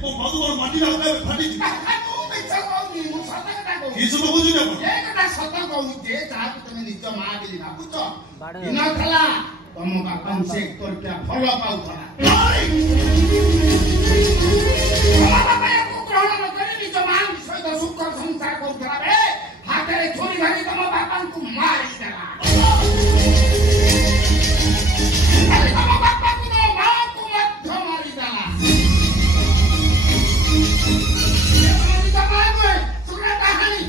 ମୋ ମଧୁବନ ମାଟି ହାତ ଫାଟିଛି କିଛି ତ ବୁଝୁଛ ସତ କହୁଛେ ଯାହାକୁ ତମେ ନିଜ ମା ବୋଲି ଭାବୁଛ ଦିନ ଥିଲା ତମ ବାପା ସେ ତୋରକିଆ ଭଲ ପାଉଥିଲା ଗ୍ରହଣ ନକରି ନିଜ ମା ସହିତ ସୁଖ ସଂସାର କରୁଥିଲା ବେଳେ ହାତରେ ଛୁରୀ ଧରି ତମ ବାପାଙ୍କୁ ମାରିଦେଲା ତମ ବାପାକୁ ତମ ମାଆକୁ ମଧ୍ୟ ମାରିଦେଲା ନିଜ ମା ନୁହେଁ ଶୁଣ କାହାଣୀ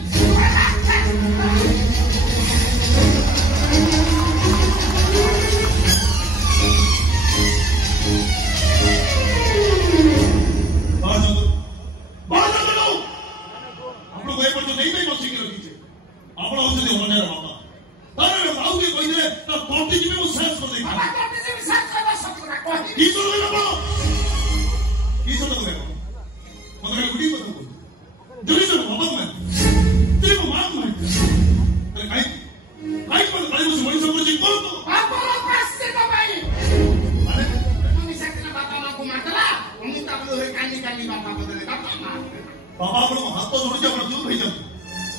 बाबा आपको हाथ जोड़ी आप दूर भेज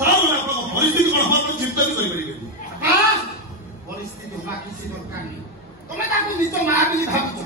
परिस्थिति कौन हम चिंता भी परिस्थिति होगा किसी दरकार नहीं तुम्हें निज माँ भी भाव